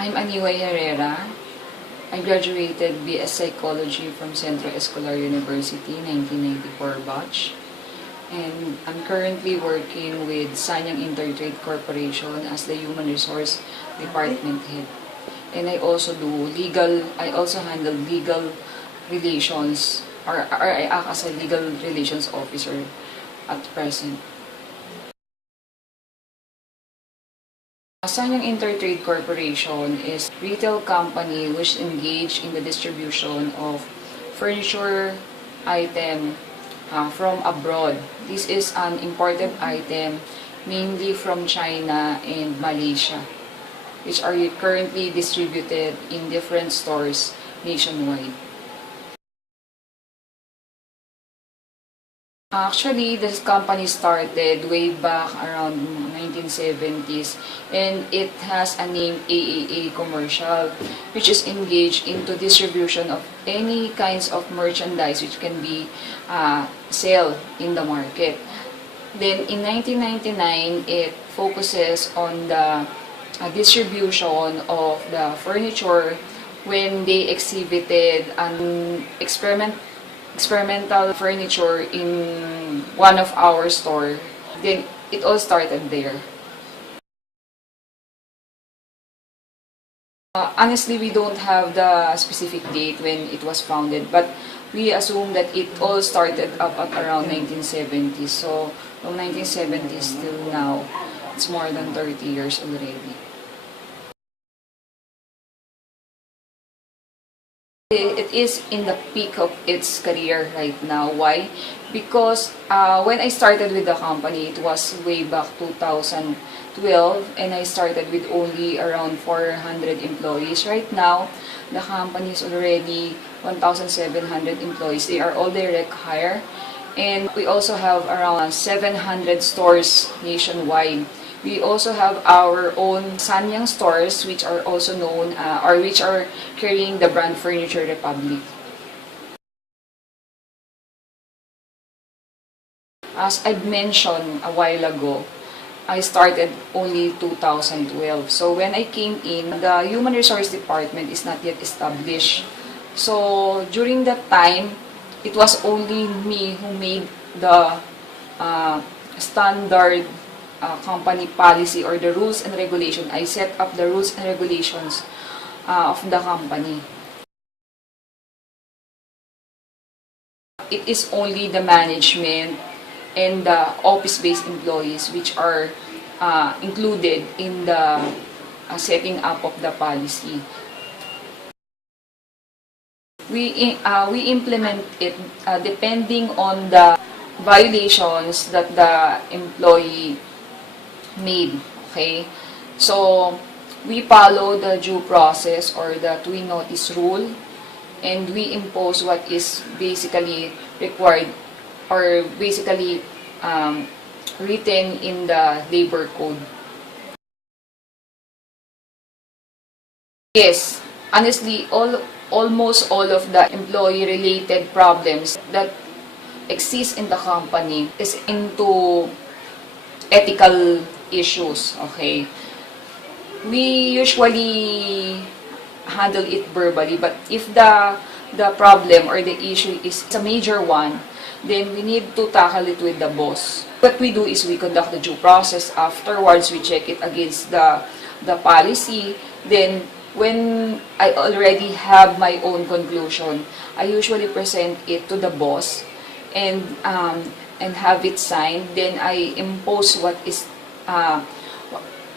I'm Herrera. I graduated BS Psychology from Centro Escolar University, 1994 batch. And I'm currently working with Sanyang Intertrade Corporation as the Human Resource Department Head. And I also handle legal relations, or I act as a legal relations officer at present. Sanyang Intertrade Corporation is a retail company which engage in the distribution of furniture item from abroad. This is an imported item mainly from China and Malaysia, which are currently distributed in different stores nationwide. Actually, this company started way back around 1970s, and it has a name AAA Commercial, which is engaged into distribution of any kinds of merchandise which can be sold in the market. Then in 1999, it focuses on the distribution of the furniture when they exhibited an experimental furniture in one of our store. Then it all started there. Honestly, we don't have the specific date when it was founded, but we assume that it all started up at around 1970s. So from 1970s till now, it's more than 30 years already. It is in the peak of its career right now. Why? Because when I started with the company, it was way back 2012, and I started with only around 400 employees. Right now, the company is already 1,700 employees. They are all direct hire, and we also have around 700 stores nationwide. We also have our own Sanyang stores, which are also known, or which are carrying the brand Furniture Republic. As I mentioned a while ago, I started only 2012. So when I came in, the Human Resource Department is not yet established. So during that time, it was only me who made the standard company policy or the rules and regulation. I set up the rules and regulations of the company. It is only the management and the office-based employees which are included in the setting up of the policy. We implement it depending on the violations that the employee made. Okay, so we follow the due process or the twin notice rule, and we impose what is basically required or basically written in the labor code. Yes, honestly, almost all of the employee-related problems that exist in the company is into ethical issues. Okay, we usually handle it verbally, but if the problem or the issue is a major one, then we need to tackle it with the boss. What we do is we conduct the due process. Afterwards, we check it against the policy. Then when I already have my own conclusion, I usually present it to the boss and have it signed. Then I impose what is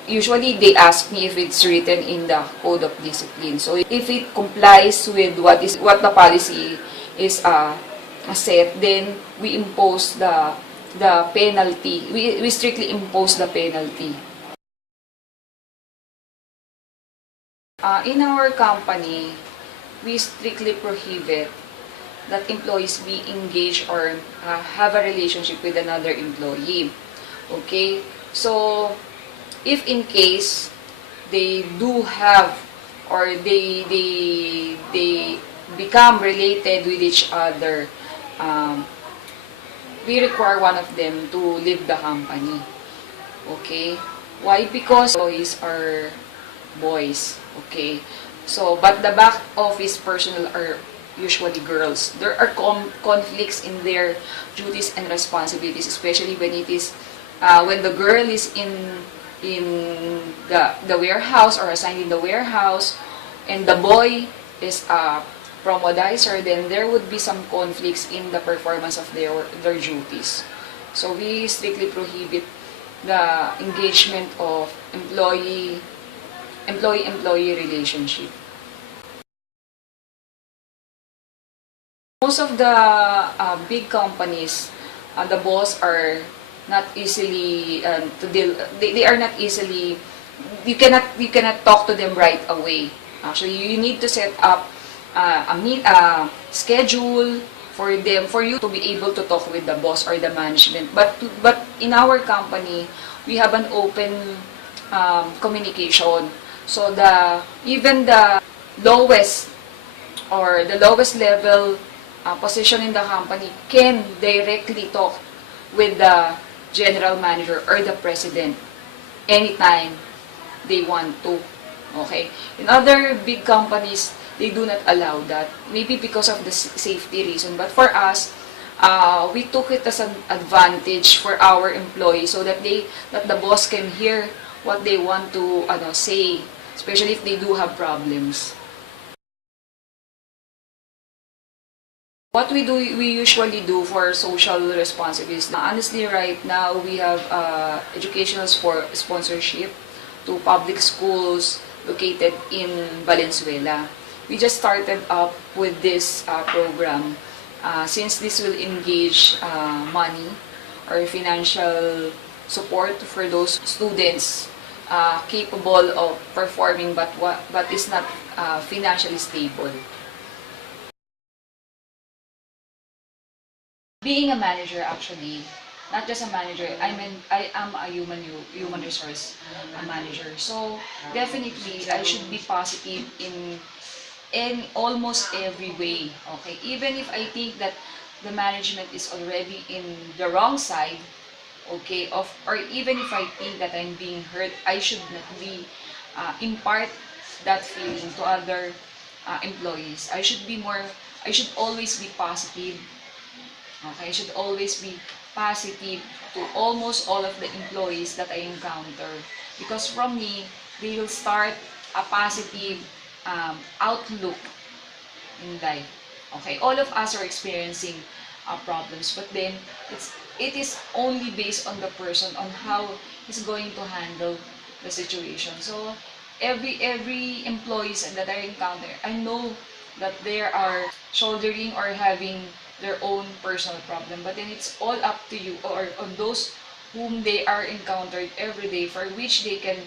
usually they ask me if it's written in the code of discipline. So if it complies with what the policy is set, then we impose the penalty. We strictly impose the penalty. In our company, we strictly prohibit that employees be engaged or have a relationship with another employee. Okay? So, if in case they do have or they become related with each other, we require one of them to leave the company. Okay? Why? Because employees are boys. Okay. So, but the back office personnel are usually girls. There are conflicts in their duties and responsibilities, especially when it is when the girl is in the warehouse or assigned in the warehouse, and the boy is a promodizer. Then there would be some conflicts in the performance of their duties. So we strictly prohibit the engagement of employee relationship. Most of the big companies, the boss are not easily to deal. They are not easily. You cannot talk to them right away. Actually, you need to set up a schedule for you to be able to talk with the boss or the management. But in our company, we have an open communication. So even the lowest level position in the company can directly talk with the general manager or the president anytime they want to. Okay? In other big companies, they do not allow that. Maybe because of the safety reason. But for us, we took it as an advantage for our employees so that the boss can hear what they want to say, especially if they do have problems. What we usually do for social responsibilities. Honestly, right now we have educational sponsorship to public schools located in Valenzuela. We just started up with this program since this will engage money or financial support for those students capable of performing but is not financially stable. Being a manager, actually, not just a manager, I am a human resource manager. So definitely, I should be positive in almost every way. Okay, even if I think that the management is already in the wrong side, okay, or even if I think that I'm being hurt, I should not be impart that feeling to other employees. I should always be positive. Okay, I should always be positive to almost all of the employees that I encounter. Because from me, they will start a positive outlook in life. Okay, all of us are experiencing problems, but then it is only based on the person, on how he's going to handle the situation. So every employees that I encounter, I know that they are shouldering or having their own personal problem, but then it's all up to you or on those whom they are encountered every day, for which they can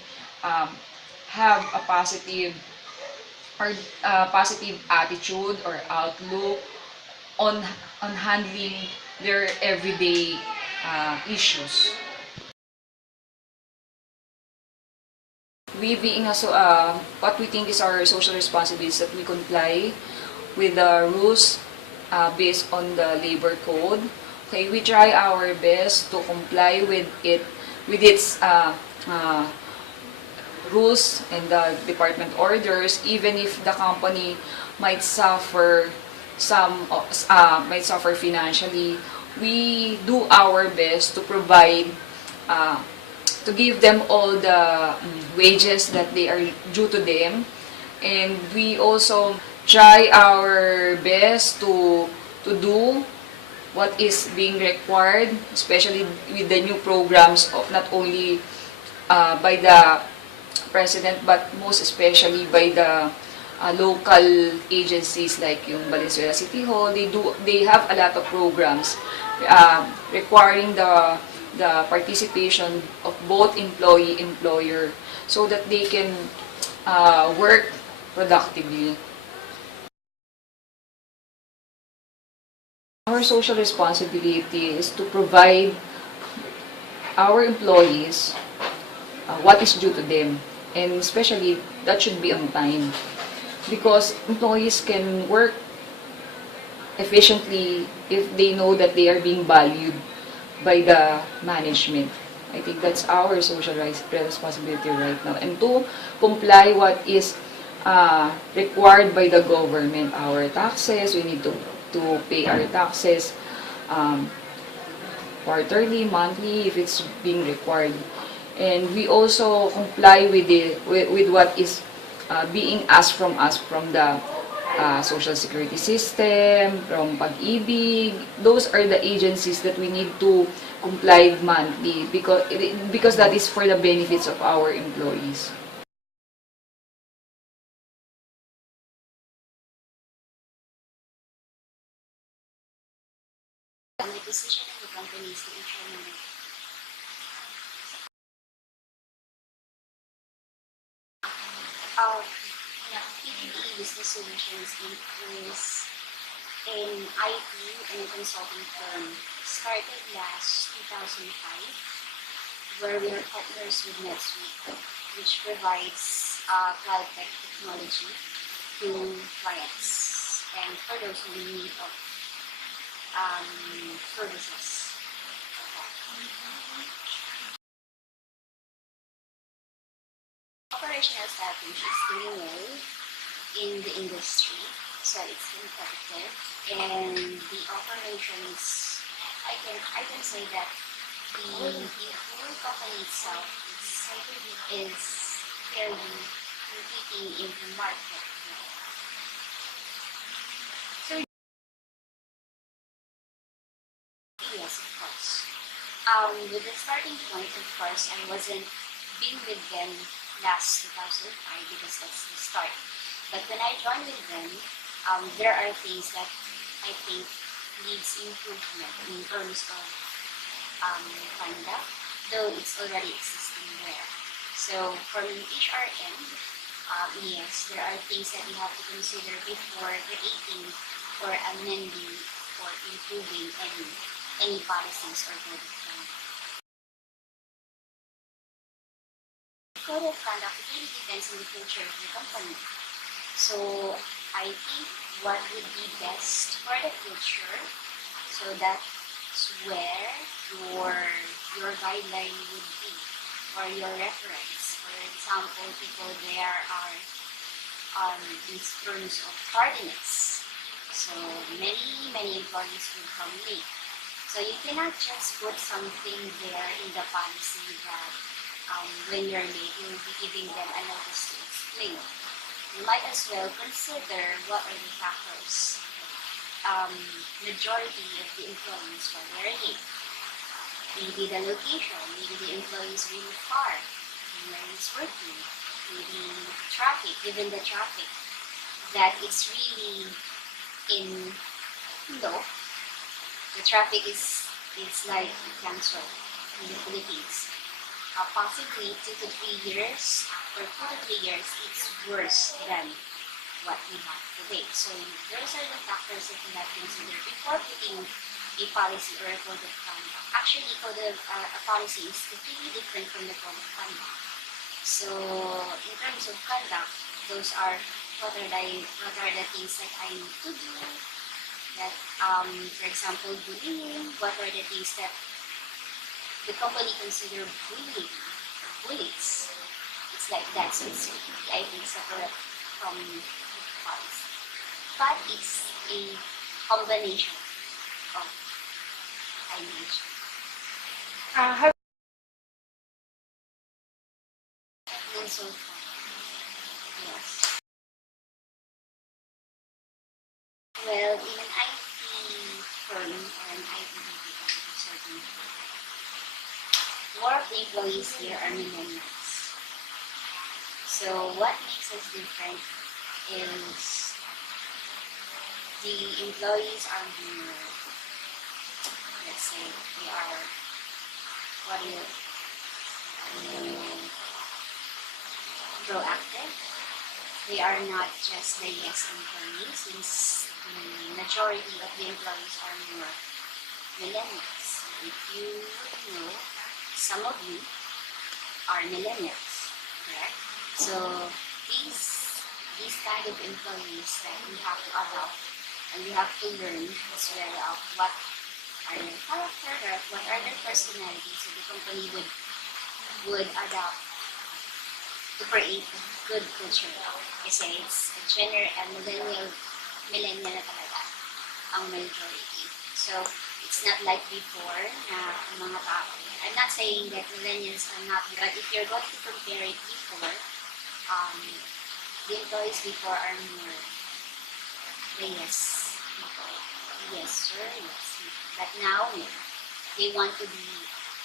have a positive attitude or outlook on handling their everyday issues. We being also what we think is our social responsibilities, that we comply with the rules based on the labor code. Okay, we try our best to comply with its rules and the department orders, even if the company might suffer financially. We do our best to provide to give them all the wages that they are due to them, and we also try our best to do what is being required, especially with the new programs of not only by the president, but most especially by the local agencies like yung Valenzuela City Hall. They have a lot of programs requiring the participation of both employer, so that they can work productively. Our social responsibility is to provide our employees what is due to them, and especially that should be on time, because employees can work efficiently if they know that they are being valued by the management. I think that's our social responsibility right now, and to comply what is required by the government. Our taxes, we need to pay our taxes quarterly, monthly, if it's being required. And we also comply with what is being asked from us from the Social Security System, from Pag-ibig. Those are the agencies that we need to comply monthly because that is for the benefits of our employees. The decision of the company is to implement PPP Business Solutions is an IT and a consulting firm started last 2005, where we are partners with NetSuite, which provides cloud tech technology to clients and for those who need of services. Operational staffing is doing well in the industry, so it's competitive, and the operations, I can say that the whole company itself is fairly competing in the market. So yes, of course. With the starting point, of course, I wasn't been with them last 2005 because that's the start. But when I joined with them, there are things that I think needs improvement in terms of conduct, though it's already existing there. So from an HR end, yes, there are things that you have to consider before creating or amending or improving any policies or code of conduct. Code of conduct really depends on the culture of the company. So I think what would be best for the future, so that's where your guideline would be, or your reference. For example, people there are in terms of tardiness. So many employees will come late. So you cannot just put something there in the policy that when you're late, you'll be giving them a notice to explain. You might as well consider what are the factors. Majority of the employees while they're late. Maybe the location, maybe the employee is really far from where he's working. Maybe traffic, given the traffic, that it's really in low. The traffic is like cancer in the Philippines. Possibly 2 to 3 years, or 2 to 3 years, it's worse than what we have today. So those are the factors that you have to consider before putting a policy or a code of conduct. Actually, a policy is completely different from the code of conduct. So in terms of conduct, those are what are the things that I need to do. That for example, bullying. What are the things that the company consider bullying, bullies? It's like that. So it's completely, I think, separate from policy. But it's a combination of I mentioned. And so far, yes. Well, in an IT firm or an IT consulting firm, more of the employees here are millennials. So what makes us different is the employees are more, let's say, they are, what do you, proactive. They are not just the yes employees, since the majority of the employees are more millennials. If you would know, some of you are millennials, correct? So these kind of employees that we have to adopt, and we have to learn as well of what are their character, what are their personalities, so the company would adopt to create a good culture. Kasi it's a millennial na talaga ang majority. So, it's not like before na ang mga tao. I'm not saying that millennials are not, but if you're going to compare it before, the employees before are more yes people. Yes, sir, yes. But now, they want to be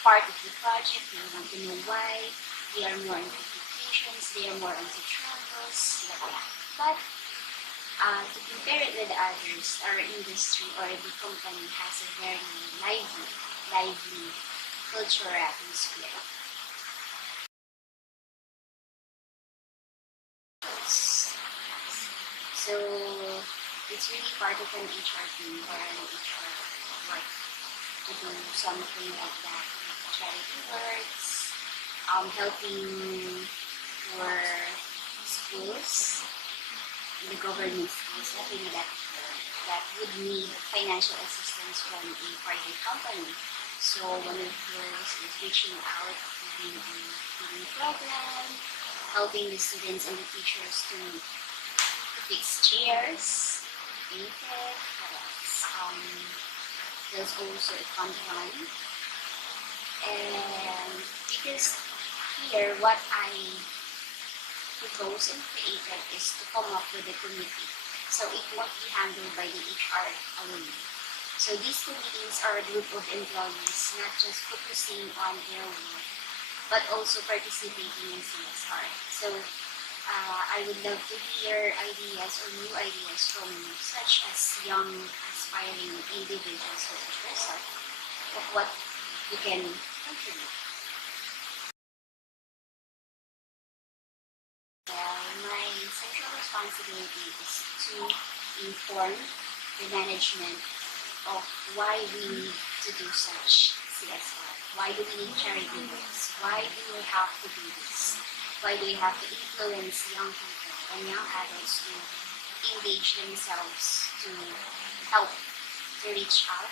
part of the project, they want to know why, they are more into vacations, they are more into travels, like that. But to compare it with others, our industry or the company has a very lively cultural atmosphere. So it's really part of an HR team or an HR work to do something like that, charity works, helping for schools, the government schools, nothing that would need financial assistance from a private company. So one of those is reaching out to the feeding program, helping the students and the teachers to fix chairs, paint it, what else? There's also a fund run. And because here what I propose and created is to come up with a committee. So it won't be handled by the HR alone. So these committees are a group of employees not just focusing on their work, but also participating in CSR. So I would love to hear ideas or new ideas from such as young, aspiring individuals such as yourself of what you can contribute. My central responsibility is to inform the management of why we need to do such CSR. Why do we need charity works? Why do we have to do this? Why do we have to influence young people and young adults to engage themselves to help to reach out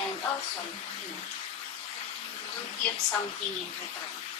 and also, to give something in return.